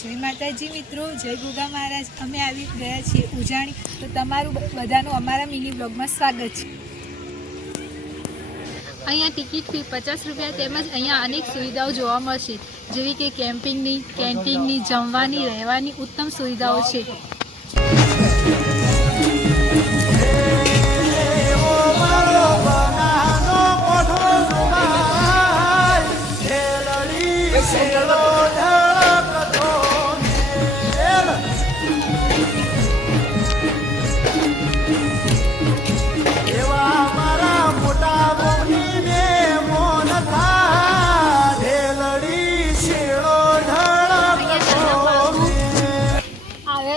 જય માતાજી મિત્રો જય ગુગા મહારાજ. અમે આવી ગયા છીએ ઉજાણી. તો તમારું બધાનું અમારા મિની બ્લોગમાં સ્વાગત છે. અહીંયા ટિકિટ ફી પચાસ રૂપિયા તેમજ અહીંયા અનેક સુવિધાઓ જોવા મળશે. જેવી કે કેમ્પિંગની કેન્ટીનની જમવાની રહેવાની ઉત્તમ સુવિધાઓ છે.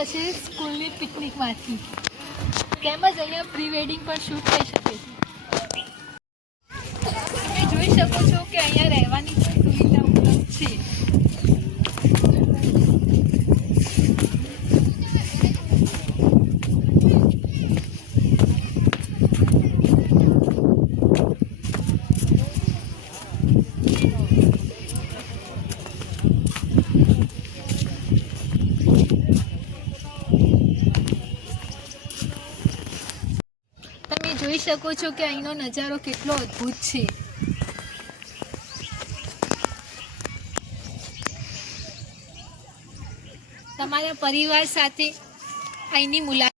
આવ્યા છે સ્કૂલની પિકનિકમાંથી. તેમજ અહીંયા પ્રી વેડિંગ પણ શૂટ થઈ શકે છે. જોઈ શકો છો કે અહીંયા રહેવાની પણ સુવિધા ઉપલબ્ધ છે જોઈ શકો છો કે અહીંનો નજારો કેટલો અદ્ભુત છે. તમારા પરિવાર સાથે અહીંની મુલાકાત